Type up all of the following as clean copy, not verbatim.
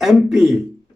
MP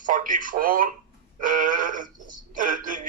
44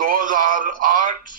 2008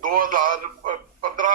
2015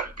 MP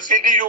CDU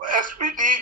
SPD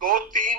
2-3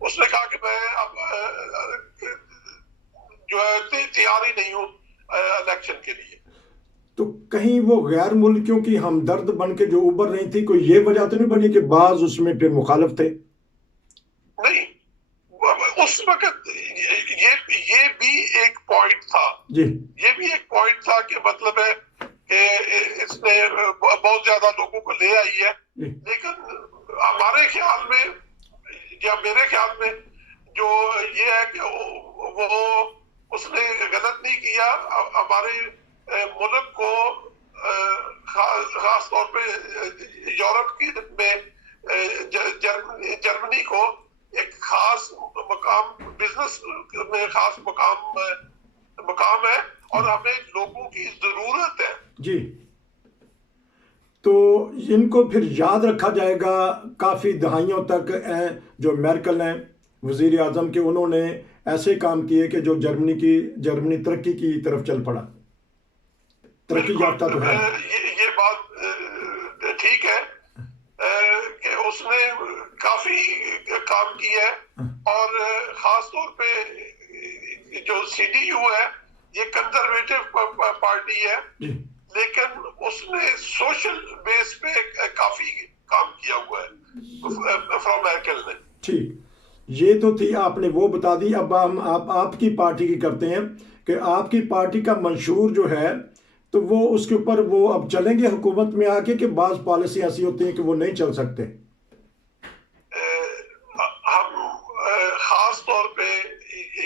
اس نے کہا کہ میں اب جو ہے تیار ہی نہیں ہوں الیکشن کے لیے. تو کہیں وہ غیر ملکیوں کی ہمدرد بن کے جو ابھر رہی تھی، کوئی یہ وجہ تو نہیں بنی کہ بعض اس میں پھر مخالف تھے؟ نہیں، اس وقت یہ بھی ایک پوائنٹ تھا. جی یہ بھی ایک پوائنٹ تھا کہ مطلب ہے کہ اس نے بہت زیادہ لوگوں کو لے آئی ہے. لیکن ہمارے خیال میں یا میرے خیال میں جو یہ ہے کہ وہ اس نے غلط نہیں کیا. ہمارے ملک کو خاص طور پہ یورپ کی میں جرمنی کو ایک خاص مقام، بزنس میں خاص مقام ہے اور ہمیں لوگوں کی ضرورت ہے. جی. تو ان کو پھر یاد رکھا جائے گا کافی دہائیوں تک. جو میرکل ہیں وزیر اعظم کے، انہوں نے ایسے کام کیے کہ جو جرمنی ترقی کی طرف چل پڑا، ترقی یافتہ تو ہے. یہ بات ٹھیک ہے کہ اس نے کافی کام کیا ہے. اور خاص طور پہ جو سی ڈی یو ہے یہ کنزرویٹو پارٹی ہے، لیکن اس نے سوشل بیس پہ کافی کام کیا ہوا ہے فرام میرکل نے. ٹھیک، یہ تو تھی آپ نے وہ بتا دی. اب ہم آپ کی پارٹی کی کرتے ہیں کہ آپ کی پارٹی کا منشور جو ہے تو وہ اس کے اوپر وہ اب چلیں گے حکومت میں آ کے، کہ بعض پالیسی ایسی ہوتی ہیں کہ وہ نہیں چل سکتے؟ ہم خاص طور پہ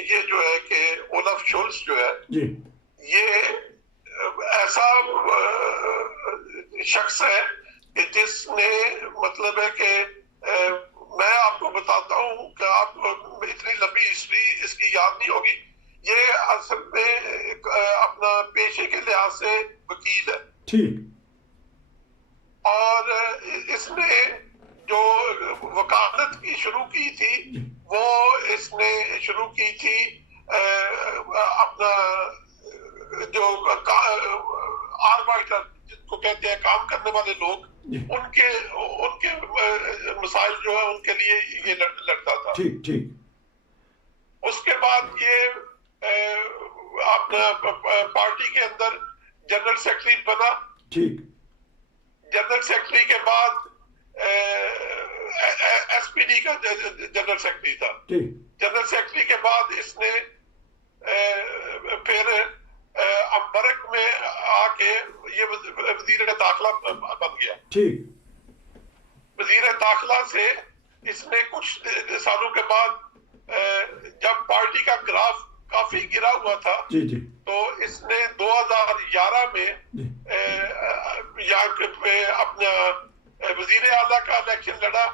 یہ جو ہے کہ اولف شولز جو ہے جی، یہ ایسا شخص ہے کہ جس نے مطلب ہے کہ میں آپ کو بتاتا ہوں کہ آپ اتنی لمبی ہسٹری اس کی یاد نہیں ہوگی. یہ اصل میں اپنا پیشے کے لحاظ سے وکیل ہے. ٹھیک. اور اس نے جو وکالت کی شروع کی تھی وہ اس نے شروع کی تھی اپنا جو آربائٹر جن کو کہتے ہیں کام کرنے والے لوگ، ان کے مسائل جو ہے ان کے لیے یہ لڑتا تھا. ٹھیک ٹھیک. اس کے بعد یہ اپنا پارٹی کے اندر جنرل سیکرٹری بنا. ٹھیک. جنرل سیکرٹری کے بعد ایس پی ڈی کا جنرل سیکرٹری تھا. ٹھیک. جنرل سیکرٹری کے بعد اس نے پھر امبرک میں آ کے یہ وزیر داخلہ بن گیا. ٹھیک. وزیر داخلہ سے اس نے کچھ سالوں کے بعد جب پارٹی کا گراف کافی گرا ہوا تھا جی جی تو اس نے 2011 میں اپنا وزیر اعلیٰ کا الیکشن لڑا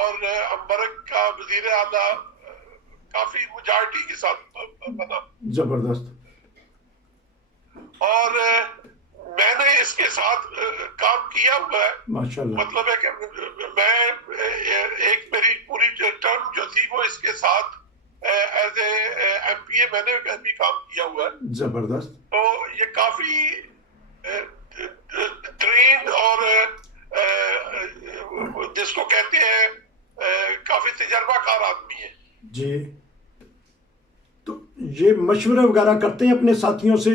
اور امبرک کا وزیر اعلیٰ کافی میجارٹی کے ساتھ بنا. زبردست. اور میں نے اس کے ساتھ کام کیا ہوا ہے. ماشاءاللہ. مطلب ہے کہ میں ایک میری پوری ٹرم جو تھی وہ اس کے ساتھ ایز اے ایم پی اے میں نے بھی کام کیا ہوا ہے. زبردست. تو یہ کافی ٹرینڈ اور جس کو کہتے ہیں کافی تجربہ کار آدمی ہے. جی. تو یہ مشورہ وغیرہ کرتے ہیں اپنے ساتھیوں سے،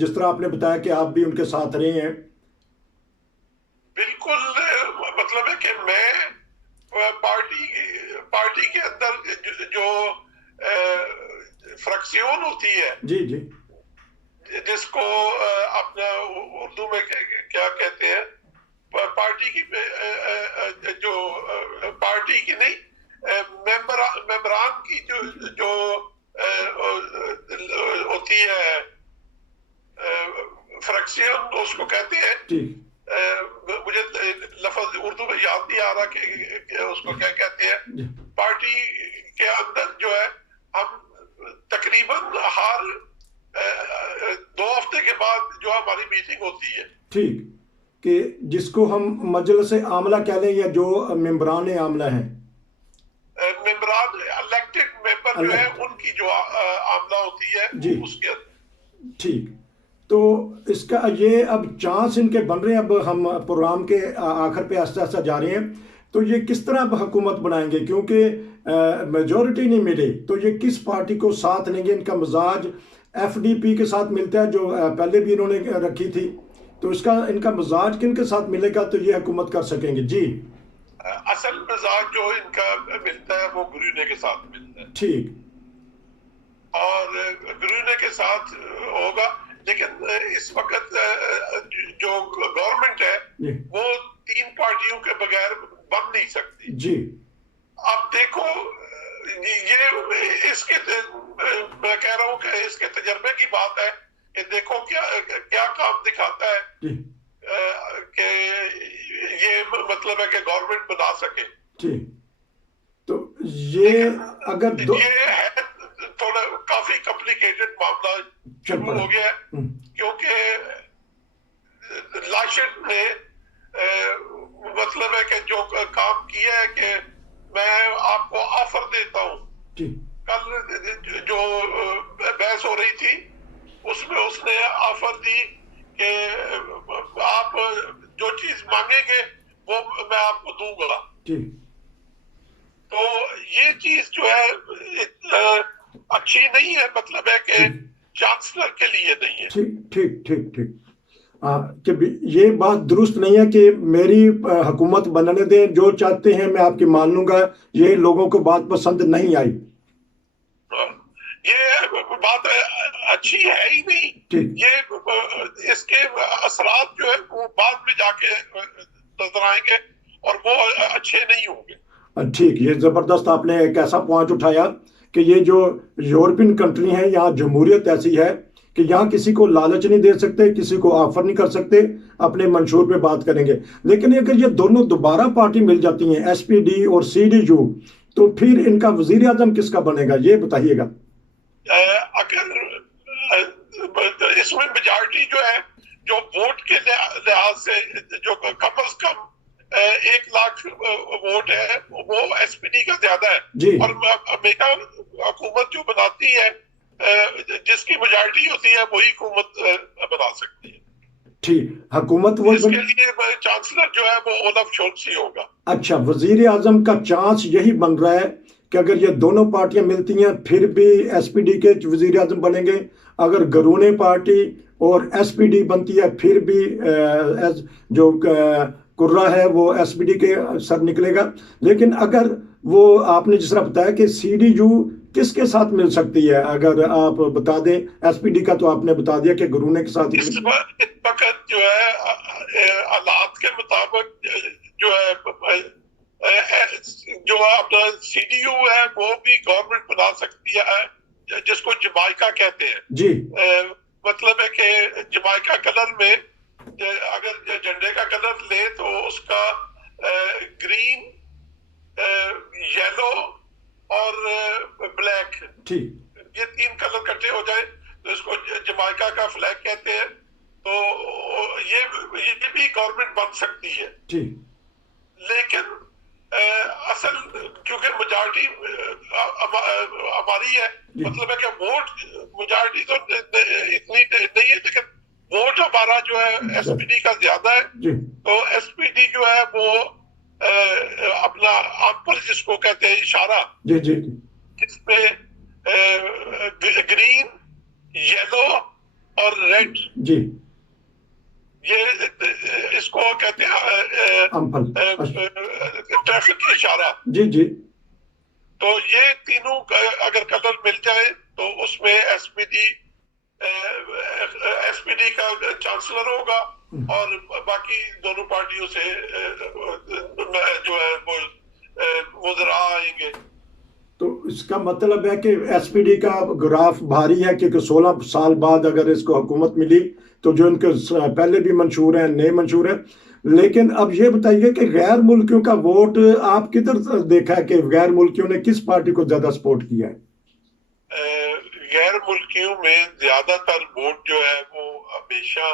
جس طرح آپ نے بتایا کہ آپ بھی ان کے ساتھ رہے ہیں؟ بالکل. مطلب ہے کہ میں پارٹی کے اندر جو فریکشن ہوتی ہے، جی جی، جس کو اپنا اردو میں کیا کہتے ہیں، پارٹی کی جو پارٹی کی نہیں ممبران کی جو ہوتی ہے فریکشن اس کو کہتے ہیں. مجھے لفظ اردو میں یاد نہیں آ رہا کہ اس کو کیا کہتے ہیں. پارٹی کے اندر جو ہے ہم تقریباً ہر 2 ہفتے کے بعد جو ہماری میٹنگ ہوتی ہے. ٹھیک. کہ جس کو ہم مجلس عاملہ کہہ لیں یا جو ممبران عاملہ ہیں، ممبران الیکٹڈ ممبر جو ہے ان کی جو عاملہ ہوتی ہے جی اس کے اندر. ٹھیک. تو اس کا یہ اب چانس ان کے بن رہے ہیں. اب ہم پروگرام کے آخر پہ آہستہ آہستہ جا رہے ہیں. تو یہ کس طرح اب حکومت بنائیں گے؟ کیونکہ میجورٹی نہیں ملی تو یہ کس پارٹی کو ساتھ لیں گے؟ ان کا مزاج ایف ڈی پی کے ساتھ ملتا ہے جو پہلے بھی انہوں نے رکھی تھی، تو ان کا مزاج کن کے ساتھ ملے گا تو یہ حکومت کر سکیں گے؟ جی اصل مزاج جو ان کا ملتا ہے وہ گرونے کے ساتھ ملتا ہے، ٹھیک، اور گرونے کے ساتھ ہوگا، لیکن اس وقت جو گورنمنٹ ہے جی وہ 3 پارٹیوں کے بغیر بن نہیں سکتی۔ جی اب دیکھو یہ اس کے میں کہہ رہا ہوں کہ اس کے تجربے کی بات ہے کہ دیکھو کیا کام دکھاتا ہے جی کہ یہ مطلب ہے کہ گورنمنٹ بنا سکے۔ ٹھیک، تو یہ اگر یہ ہے تھوڑا کافی کمپلیکیٹڈ معاملہ شروع ہو گیا ہے، کیونکہ لاشن نے مطلب ہے کہ جو کام کیا ہے کہ میں آپ کو آفر دیتا ہوں، کل جو بحث ہو رہی تھی اس میں اس نے آفر دی کہ آپ جو چیز مانگیں گے وہ میں آپ کو دوں گا۔ تو یہ چیز جو ہے اچھی نہیں ہے، مطلب ہے کہ چانسلر کے لیے نہیں ہے۔ ٹھیک ٹھیک ٹھیک کہ یہ بات درست نہیں ہے کہ میری حکومت بننے دیں، جو چاہتے ہیں میں آپ کی مان لوں گا، یہ لوگوں کو بات پسند نہیں آئی۔ یہ بات اچھی ہے ہی نہیں، یہ اس کے اثرات جو ہے وہ بعد میں جا کے نظر آئیں گے اور وہ اچھے نہیں ہوں گے۔ ٹھیک، یہ زبردست آپ نے ایک ایسا پوائنٹ اٹھایا کہ یہ جو یورپین کنٹری ہیں یہاں جمہوریت ایسی ہے کہ یہاں کسی کو لالچ نہیں دے سکتے، کسی کو آفر نہیں کر سکتے، اپنے منشور پہ بات کریں گے۔ لیکن اگر یہ دونوں دوبارہ پارٹی مل جاتی ہیں، ایس پی ڈی اور سی ڈی یو، تو پھر ان کا وزیر اعظم کس کا بنے گا یہ بتائیے گا۔ اگر اس میں میجارٹی جو ہے جو ووٹ کے لحاظ سے جو کم از کم 1 لاکھ ووٹ ہے وہ ایس پی ڈی کا زیادہ ہے، اور امریکہ حکومت جو بناتی ہے جس کی میجارٹی ہوتی ہے وہی حکومت بنا سکتی ہے۔ ٹھیک، حکومت وہ اس کے لیے چانسلر جو ہے وہ اولاف شولٹز ہی ہوگا۔ اچھا، وزیر اعظم کا چانس یہی بن رہا ہے کہ اگر یہ دونوں پارٹیاں ملتی ہیں پھر بھی ایس پی ڈی کے وزیر اعظم بنیں گے، اگر گرونے پارٹی اور ایس پی ڈی بنتی ہے پھر بھی جو کرہ ہے وہ ایس پی ڈی کے سر نکلے گا۔ لیکن اگر وہ آپ نے جس طرح بتایا کہ سی ڈی یو کس کے ساتھ مل سکتی ہے، اگر آپ بتا دیں۔ ایس پی ڈی کا تو آپ نے بتا دیا کہ گرونے کے ساتھ۔ اس وقت جو ہے حالات کے مطابق جو ہے جو اپنا سی ڈی یو ہے وہ بھی گورنمنٹ بنا سکتی ہے، جس کو جمائکا کہتے ہیں۔ جی مطلب ہے کہ جمائکا کلر میں اگر جھنڈے کا کلر لے تو اس کا گرین، یلو اور بلیک، یہ 3 کلر کٹے ہو جائے تو اس کو جمائکا کا فلیگ کہتے ہیں۔ تو یہ بھی گورنمنٹ بن سکتی ہے، لیکن اصل کیونکہ میجارٹی ہماری ہے، مطلب ہے کہ ووٹ میجارٹی تو اتنی نہیں ہے، لیکن ووٹ ہمارا جو ہے ایس پی ڈی کا زیادہ ہے۔ تو ایس پی ڈی جو ہے وہ اپنا امپل جس کو کہتے ہیں اشارہ، جس میں گرین، یلو اور ریڈ، یہ اس کو کہتے ہیں ٹریفک کی اشارہ۔ تو یہ تینوں اگر کلر مل جائے تو اس میں ایس پی ڈی کا چانسلر ہوگا، اور باقی دونوں پارٹیوں سے جو ہے وہ وزراء آئیں گے۔ تو اس کا مطلب ہے کہ ایس پی ڈی کا گراف بھاری ہے، کیونکہ 16 سال بعد اگر اس کو حکومت ملی تو جو ان کے پہلے بھی منشور ہیں، نئے منشور ہیں۔ لیکن اب یہ بتائیے کہ غیر ملکیوں کا ووٹ آپ کدھر دیکھا ہے کہ غیر ملکیوں نے کس پارٹی کو زیادہ سپورٹ کیا ہے؟ غیر ملکیوں میں زیادہ تر ووٹ جو ہے وہ ہمیشہ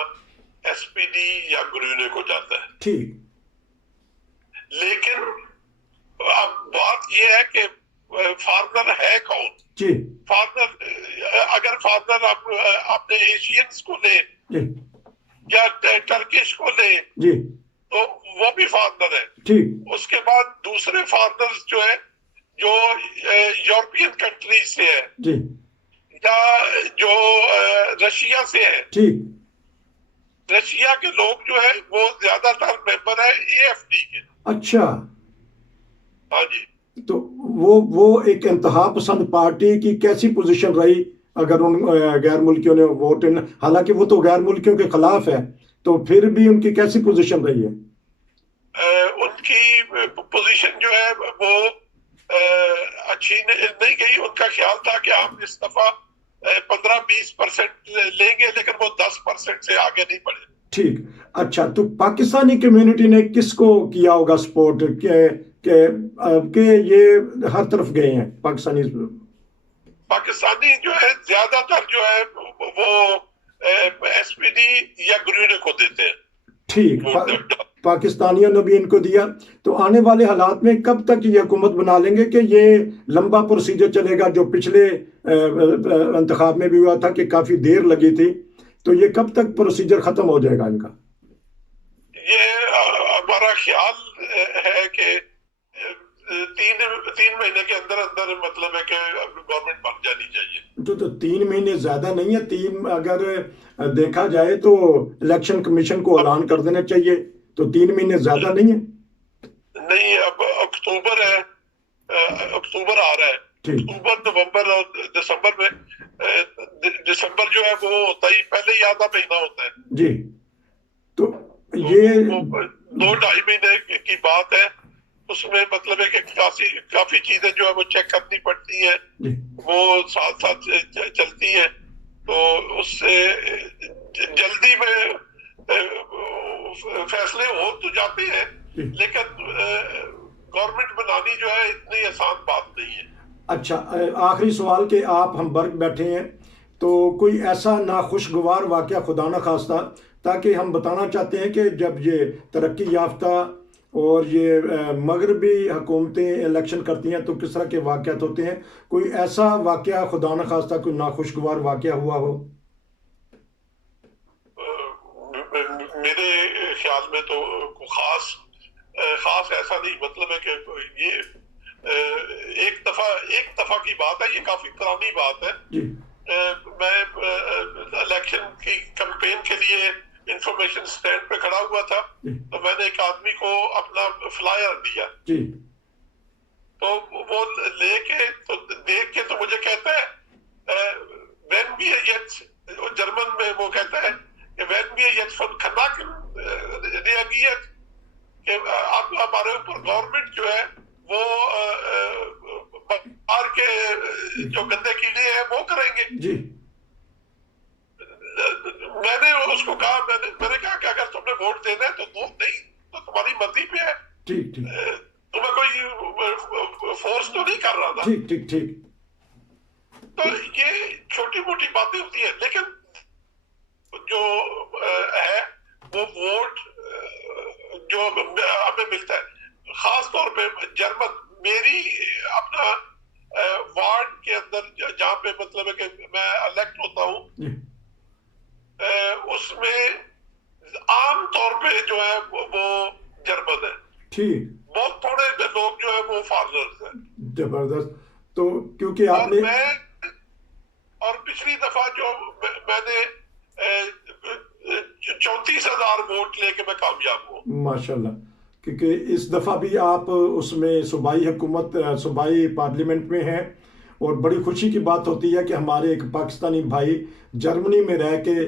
ایس پی ڈی یا گرونے کو جاتا ہے۔ ٹھیک، لیکن اب بات یہ ہے کہ فارنر ہے کون؟ فارنر اگر فارنر اپنے ایشینز کو لے یا ٹرکش کو لے تو وہ بھی فارنر ہے۔ ٹھیک اس کے بعد دوسرے فارنرز جو ہے جو یورپین کنٹریز سے ہے جی یا جو رشیا سے ہے. ٹھیک رشیا کے لوگ جو ہے وہ زیادہ تر ممبر ہے AFD کے. اچھا ہاں جی. تو وہ ایک انتہا پسند پارٹی کی کیسی پوزیشن رہی اگر ان غیر ملکیوں نے ووٹ حالانکہ وہ تو غیر ملکیوں کے خلاف ہے تو پھر بھی ان کی کیسی پوزیشن رہی ہے؟ ان کی پوزیشن جو ہے وہ اچھی نہیں گئی. ان کا خیال تھا کہ ہم اس دفعہ 15-20% لیں گے لیکن وہ 10% سے آگے نہیں بڑھے. ٹھیک. اچھا تو پاکستانی کمیونٹی نے کس کو کیا ہوگا سپورٹ کہ یہ ہر طرف گئے ہیں پاکستانی جو ہے زیادہ تر جو ہے وہ SPD یا گرین کو دیتے ہیں. ٹھیک. پاکستانیوں نے بھی ان کو دیا. تو آنے والے حالات میں کب تک یہ حکومت بنا لیں گے کہ یہ لمبا پروسیجر چلے گا جو پچھلے انتخاب میں بھی ہوا تھا کہ کافی دیر لگی تھی تو یہ کب تک پروسیجر ختم ہو جائے گا ان کا؟ یہ ہمارا خیال ہے کہ 3 مہینے کے اندر اندر مطلب ہے کہ گورنمنٹ بن جانی چاہیے. تو 3 مہینے زیادہ نہیں ہے. 3 اگر دیکھا جائے تو الیکشن کمیشن کو اعلان کر دینا چاہیے. تو 3 مہینے زیادہ نہیں ہے. نہیں اب اکتوبر ہے, اکتوبر آ رہا ہے. اکتوبر نومبر اور دسمبر میں, دسمبر جو ہے وہ ہوتا ہی پہلے ہی آدھا مہینہ ہوتا ہے جی. تو یہ 2-2.5 مہینے کی بات ہے. اس میں مطلب ہے کہ کافی چیزیں جو ہے وہ چیک کرنی پڑتی ہیں, وہ ساتھ ساتھ چلتی ہیں. تو اس سے جلدی میں فیصلے ہو تو جاتے ہیں لیکن گورنمنٹ بنانی جو ہے اتنی آسان بات نہیں ہے. اچھا آخری سوال کہ آپ ہم برگ بیٹھے ہیں تو کوئی ایسا ناخوشگوار واقعہ خدا نہ خواستہ تاکہ ہم بتانا چاہتے ہیں کہ جب یہ ترقی یافتہ اور یہ مغربی حکومتیں الیکشن کرتی ہیں تو کس طرح کے واقعات ہوتے ہیں, کوئی ایسا واقعہ خدا نہ خواستہ کوئی ناخوشگوار واقعہ ہوا ہو؟ میرے خیال میں تو خاص ایسا نہیں. مطلب ہے کہ یہ ایک دفعہ کی بات ہے, یہ کافی پرانی بات ہے. میں الیکشن کی کمپین کے لیے انفارمیشن سٹینڈ پہ کھڑا ہوا تھا تو میں نے ایک آدمی کو اپنا فلائر دیا تو وہ لے کے تو دیکھ کے تو مجھے کہتا ہے wenn wir jetzt, جرمن میں وہ کہتا ہے کہ wenn wir jetzt von Kanaken reagiert, کہ اب ہمارے اوپر گورنمنٹ جو ہے وہ باہر کے جو گندے کیڑے ہیں وہ کریں گے. میں نے اس کو کہا, میں نے کہا کہ اگر تم نے ووٹ دینا ہے تو دو, نہیں تو تمہاری مرضی پہ ہے, تمہیں کوئی فورس تو نہیں کر رہا تھا. تو یہ چھوٹی موٹی باتیں ہوتی ہیں لیکن جو ہے وہ ووٹ جو ہمیں ملتا ہے خاص طور پہ جرمن, میری اپنا وارڈ کے اندر جہاں پہ مطلب ہے کہ میں الیکٹ ہوتا ہوں اس میں عام طور پہ جو ہے وہ جرمن ہے. بہت تھوڑے لوگ جو ہے وہ فارنرز ہیں. زبردست. تو کیونکہ آپ نے اور پچھلی دفعہ جو میں نے 34,000 ووٹ لے کے میں کامیاب ہوں ماشاءاللہ. کیونکہ اس دفعہ بھی آپ اس میں صوبائی حکومت صوبائی پارلیمنٹ میں ہیں اور بڑی خوشی کی بات ہوتی ہے کہ ہمارے ایک پاکستانی بھائی جرمنی میں رہ کے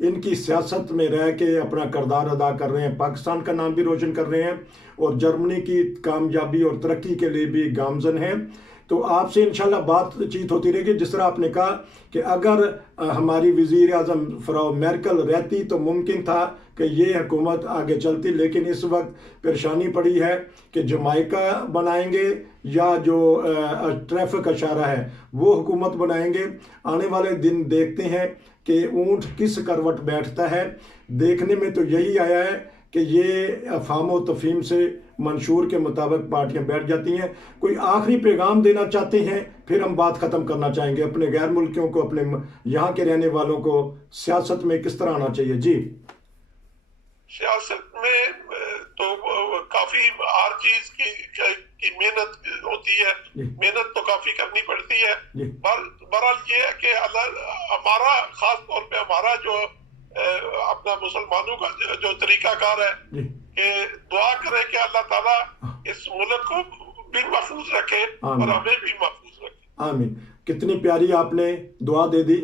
ان کی سیاست میں رہ کے اپنا کردار ادا کر رہے ہیں, پاکستان کا نام بھی روشن کر رہے ہیں اور جرمنی کی کامیابی اور ترقی کے لیے بھی گامزن ہیں. تو آپ سے انشاءاللہ بات چیت ہوتی رہے گی. جس طرح آپ نے کہا کہ اگر ہماری وزیر اعظم فراو میرکل رہتی تو ممکن تھا کہ یہ حکومت آگے چلتی, لیکن اس وقت پریشانی پڑی ہے کہ جمائکا بنائیں گے یا جو ٹریفک اشارہ ہے وہ حکومت بنائیں گے. آنے والے دن دیکھتے ہیں کہ اونٹ کس کروٹ بیٹھتا ہے. دیکھنے میں تو یہی آیا ہے کہ یہ افہام و تفہیم سے منشور کے مطابق پارٹیاں بیٹھ جاتی ہیں. کوئی آخری پیغام دینا چاہتے ہیں پھر ہم بات ختم کرنا چاہیں گے, اپنے غیر ملکیوں کو, اپنے یہاں کے رہنے والوں کو سیاست میں کس طرح آنا چاہیے؟ جی سیاست میں تو کافی ہر چیز کی محنت ہوتی ہے، محنت تو کافی کرنی پڑتی ہے. بہرحال یہ ہے کہ ہمارا خاص طور پہ ہمارا جو اپنا مسلمانوں کا جو طریقہ کار ہے کہ دعا کرے کہ اللہ تعالیٰ اس ملک کو بھی محفوظ رکھے اور ہمیں بھی محفوظ رکھے. آمین. کتنی پیاری آپ نے دعا دے دی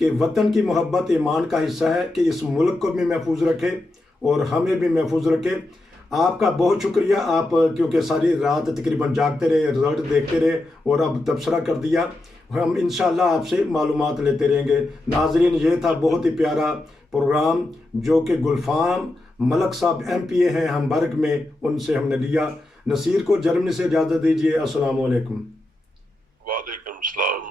کہ وطن کی محبت ایمان کا حصہ ہے کہ اس ملک کو بھی محفوظ رکھے اور ہمیں بھی محفوظ رکھے. آپ کا بہت شکریہ. آپ کیونکہ ساری رات تقریباً جاگتے رہے، رزلٹ دیکھتے رہے اور اب تبصرہ کر دیا. ہم انشاءاللہ آپ سے معلومات لیتے رہیں گے. ناظرین، یہ تھا بہت ہی پیارا پروگرام جو کہ گلفام ملک صاحب MPA ہیں ہمبرگ میں، ان سے ہم نے لیا. نصیر کو جرمنی سے اجازت دیجیے. السلام علیکم. وعلیکم السلام.